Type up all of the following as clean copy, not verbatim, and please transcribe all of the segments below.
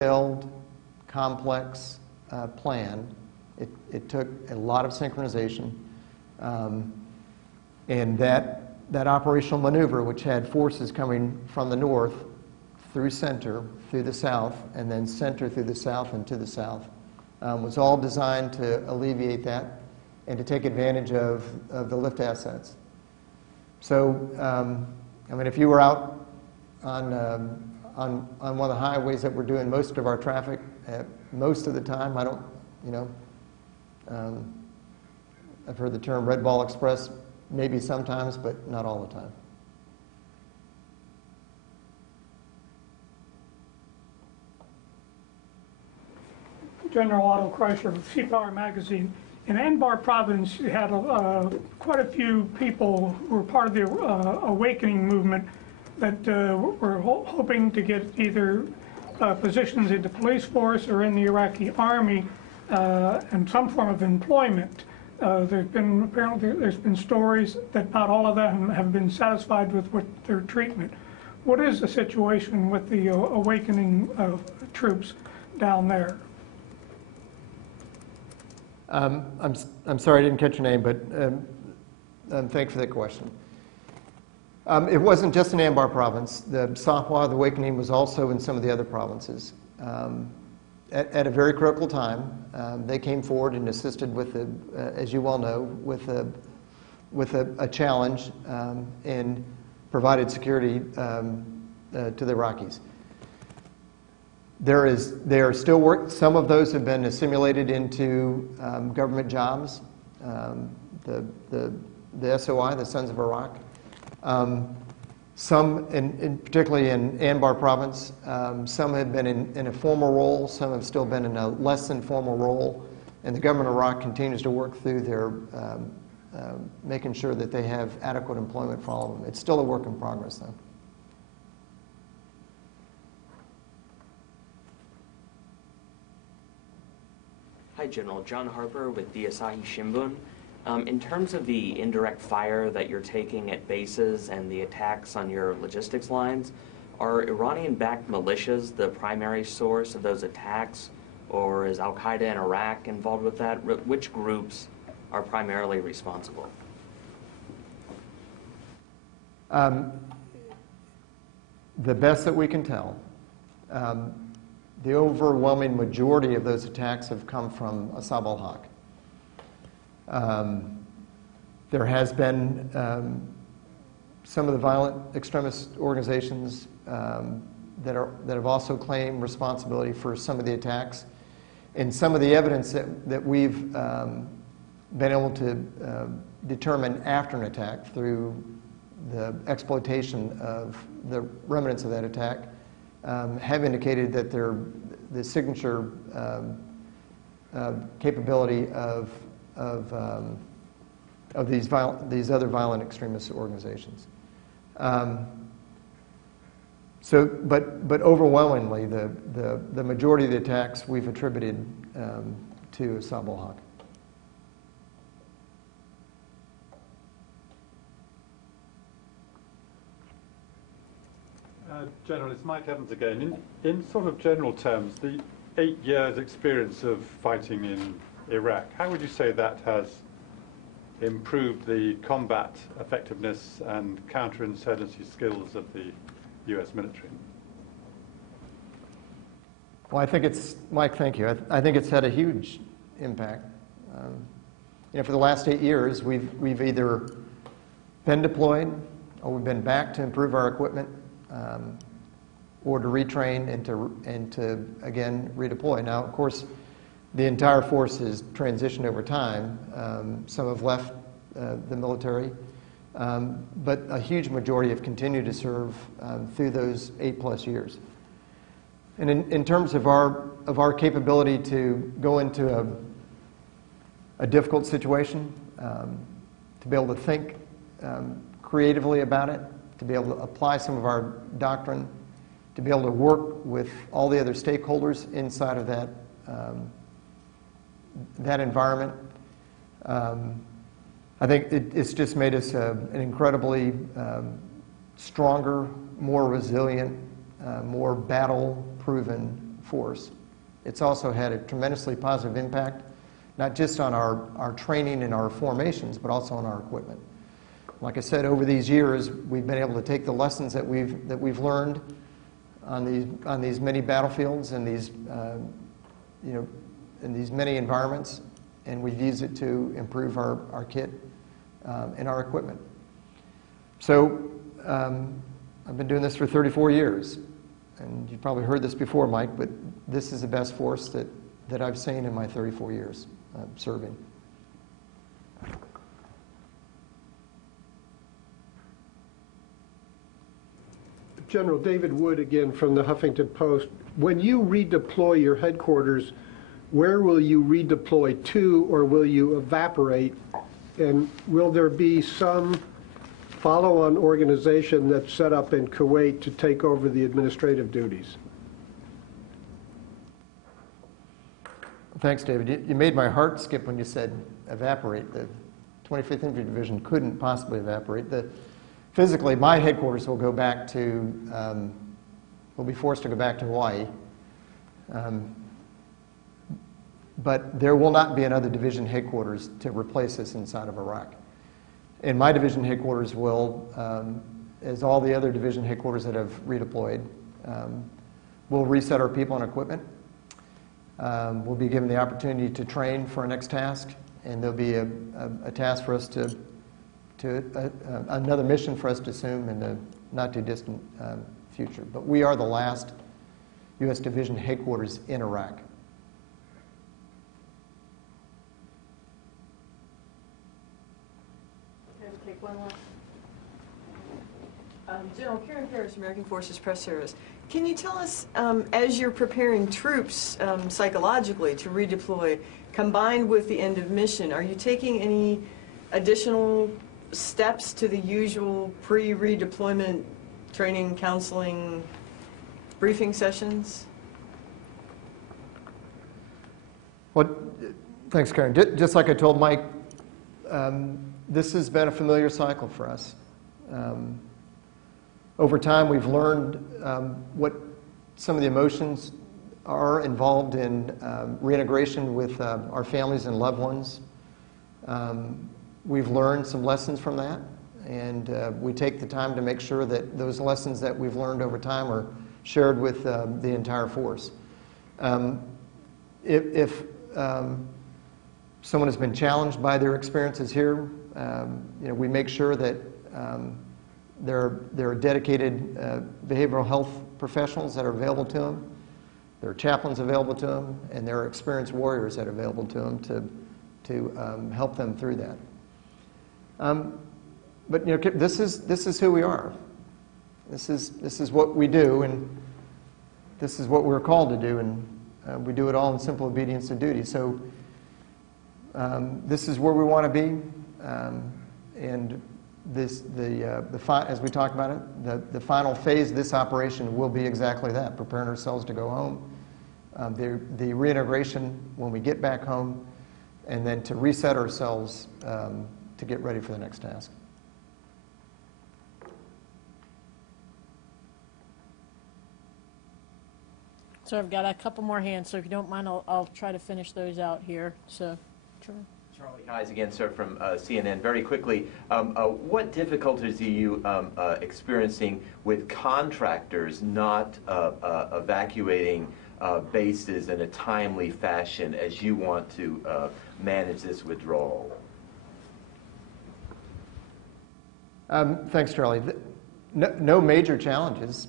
detailed, complex plan. It took a lot of synchronization. And that operational maneuver, which had forces coming from the north through center, through the south, and then center through the south and to the south, was all designed to alleviate that and to take advantage of the lift assets. So, I mean, if you were out on one of the highways that we're doing most of our traffic most of the time, I don't, you know, I've heard the term Red Ball Express maybe sometimes, but not all the time. General Otto Kreischer with Sea Power Magazine. In Anbar Province, you had quite a few people who were part of the awakening movement that were hoping to get either positions in the police force or in the Iraqi army and some form of employment. Apparently there's been stories that not all of them have been satisfied with their treatment. What is the situation with the awakening troops down there? I'm sorry I didn't catch your name, but thanks for that question. It wasn't just in Anbar province. The Sahwa, the awakening, was also in some of the other provinces. At a very critical time, they came forward and assisted with, as you well know, with a challenge and provided security to the Iraqis. There are still work. Some of those have been assimilated into government jobs. The SOI, the Sons of Iraq. Some, particularly in Anbar province, some have been in a formal role. Some have still been in a less than formal role, and the government of Iraq continues to work through their making sure that they have adequate employment for all of them. It's still a work in progress, though. Hi, General. John Harper with the Asahi Shimbun. In terms of the indirect fire that you're taking at bases and the attacks on your logistics lines, are Iranian-backed militias the primary source of those attacks, or is Al-Qaeda in Iraq involved with that? Which groups are primarily responsible? The best that we can tell, the overwhelming majority of those attacks have come from Asab al-Haq. There has been some of the violent extremist organizations that have also claimed responsibility for some of the attacks. And some of the evidence that we've been able to determine after an attack through the exploitation of the remnants of that attack have indicated that the signature capability of these other violent extremist organizations. But overwhelmingly, the majority of the attacks we've attributed to Asab al-Haq. General, it's Mike Evans again. In sort of general terms, the 8 years experience of fighting in Iraq, how would you say that has improved the combat effectiveness and counterinsurgency skills of the U.S. military? Well, I think it's, Mike, thank you. I think it's had a huge impact. You know, for the last 8 years, we've either been deployed or we've been back to improve our equipment or to retrain and to again redeploy. Now, of course, the entire force has transitioned over time. Some have left the military, but a huge majority have continued to serve through those 8+ years. And in terms of our capability to go into a difficult situation, to be able to think creatively about it, to be able to apply some of our doctrine, to be able to work with all the other stakeholders inside of that environment. I think it's just made us an incredibly stronger, more resilient, more battle-proven force. It's also had a tremendously positive impact, not just on our training and our formations, but also on our equipment. Like I said, over these years, we've been able to take the lessons that we've learned on these many battlefields and these in these many environments, and we've used it to improve our kit and our equipment. So I've been doing this for 34 years, and you've probably heard this before, Mike, but this is the best force that I've seen in my 34 years serving. General David Wood again from the Huffington Post. When you redeploy your headquarters, where will you redeploy to, or will you evaporate? And will there be some follow-on organization that's set up in Kuwait to take over the administrative duties? Thanks, David. You made my heart skip when you said evaporate. The 25th Infantry Division couldn't possibly evaporate. Physically, my headquarters will go back to, will be forced to go back to Hawaii. But there will not be another division headquarters to replace us inside of Iraq. And my division headquarters will, as all the other division headquarters that have redeployed, will reset our people and equipment. We'll be given the opportunity to train for our next task, and there'll be a task for us another mission for us to assume in the not too distant future. But we are the last U.S. division headquarters in Iraq. Take one last. General Karen Parrish, American Forces Press Service. Can you tell us, as you're preparing troops psychologically to redeploy, combined with the end of mission, are you taking any additional steps to the usual pre-redeployment training, counseling, briefing sessions? Well, thanks, Karen. Just like I told Mike, this has been a familiar cycle for us. Over time, we've learned what some of the emotions are involved in reintegration with our families and loved ones. We've learned some lessons from that, and we take the time to make sure that those lessons that we've learned over time are shared with the entire force. If someone has been challenged by their experiences here, we make sure that there are dedicated behavioral health professionals that are available to them. There are chaplains available to them, and there are experienced warriors that are available to them to help them through that. But this is who we are. This is what we do, and this is what we're called to do, and we do it all in simple obedience to duty. So this is where we want to be, and as we talk about it, the final phase of this operation will be exactly that: preparing ourselves to go home, the reintegration when we get back home, and then to reset ourselves to get ready for the next task. So I've got a couple more hands, so if you don't mind, I'll try to finish those out here. So, Charlie. Charlie Hayes again, sir, from CNN. Very quickly, what difficulties are you experiencing with contractors not evacuating bases in a timely fashion as you want to manage this withdrawal? Thanks, Charlie. No major challenges.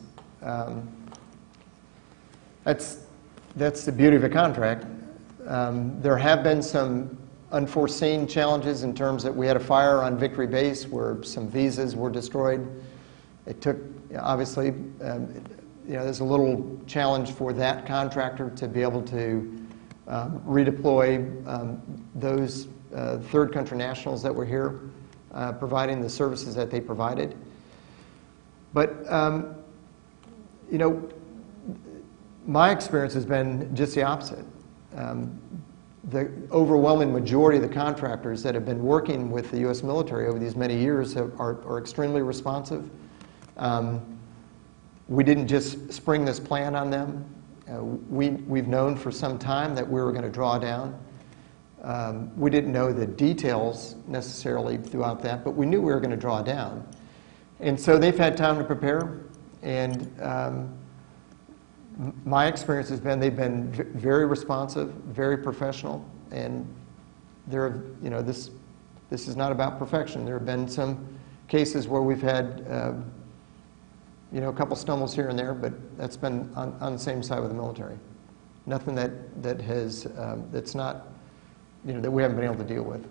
That's the beauty of a contract. There have been some unforeseen challenges in terms that we had a fire on Victory Base where some visas were destroyed. It took, obviously, there's a little challenge for that contractor to be able to redeploy those third country nationals that were here, providing the services that they provided. But, my experience has been just the opposite. The overwhelming majority of the contractors that have been working with the U.S. military over these many years are extremely responsive. We didn't just spring this plan on them, We've known for some time that we were going to draw down. We didn't know the details necessarily throughout that, but we knew we were going to draw down. And so they've had time to prepare, and my experience has been they've been very responsive, very professional, and they're, you know, this is not about perfection. There have been some cases where we've had you know, a couple stumbles here and there, but that's been on the same side with the military. Nothing that has that's not, you know, that we haven't been able to deal with.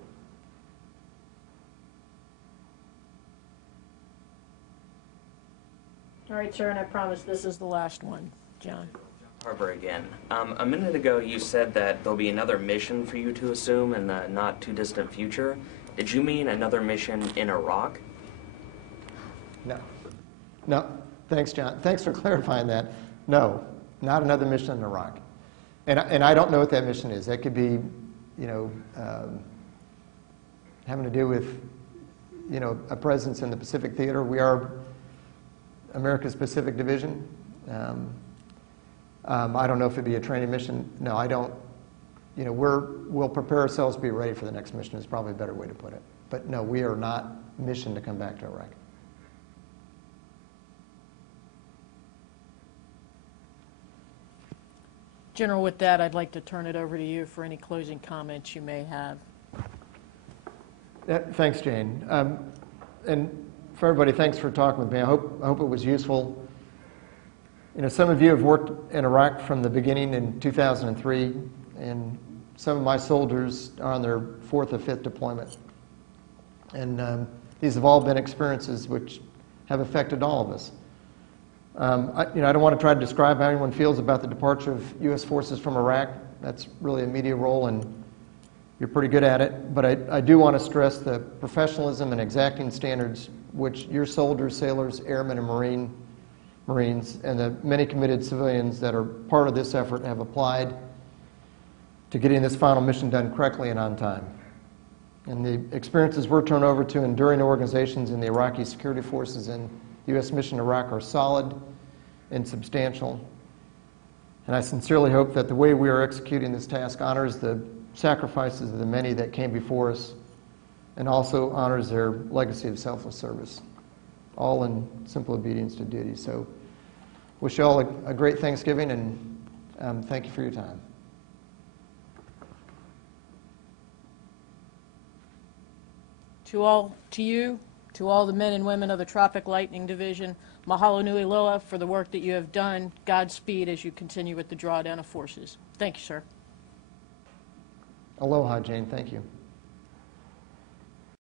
All right, sir, and I promise this is the last one. John. Harbor again. A minute ago you said that there'll be another mission for you to assume in the not too distant future. Did you mean another mission in Iraq? No. No. Thanks, John. Thanks for clarifying that. No, not another mission in Iraq. And I don't know what that mission is. That could be, you know, having to do with, you know, a presence in the Pacific Theater. We are America's Pacific Division. I don't know if it'd be a training mission. No, I don't. You know, we'll prepare ourselves to be ready for the next mission is probably a better way to put it. But no, we are not missioned to come back to Iraq. General, with that, I'd like to turn it over to you for any closing comments you may have. Thanks, Jane. And for everybody, thanks for talking with me. I hope it was useful. You know, some of you have worked in Iraq from the beginning in 2003, and some of my soldiers are on their 4th or 5th deployment. And these have all been experiences which have affected all of us. I don't want to try to describe how anyone feels about the departure of U.S. forces from Iraq. That's really a media role, and you're pretty good at it. But I do want to stress the professionalism and exacting standards which your soldiers, sailors, airmen, and Marines, and the many committed civilians that are part of this effort have applied to getting this final mission done correctly and on time. And the experiences we're turned over to enduring organizations in the Iraqi security forces and the U.S. mission to Iraq are solid and substantial. And I sincerely hope that the way we are executing this task honors the sacrifices of the many that came before us and also honors their legacy of selfless service, all in simple obedience to duty. So wish you all a great Thanksgiving, and thank you for your time. To all the men and women of the Tropic Lightning Division, mahalo nui loa for the work that you have done. Godspeed as you continue with the drawdown of forces. Thank you, sir. Aloha, Jane. Thank you.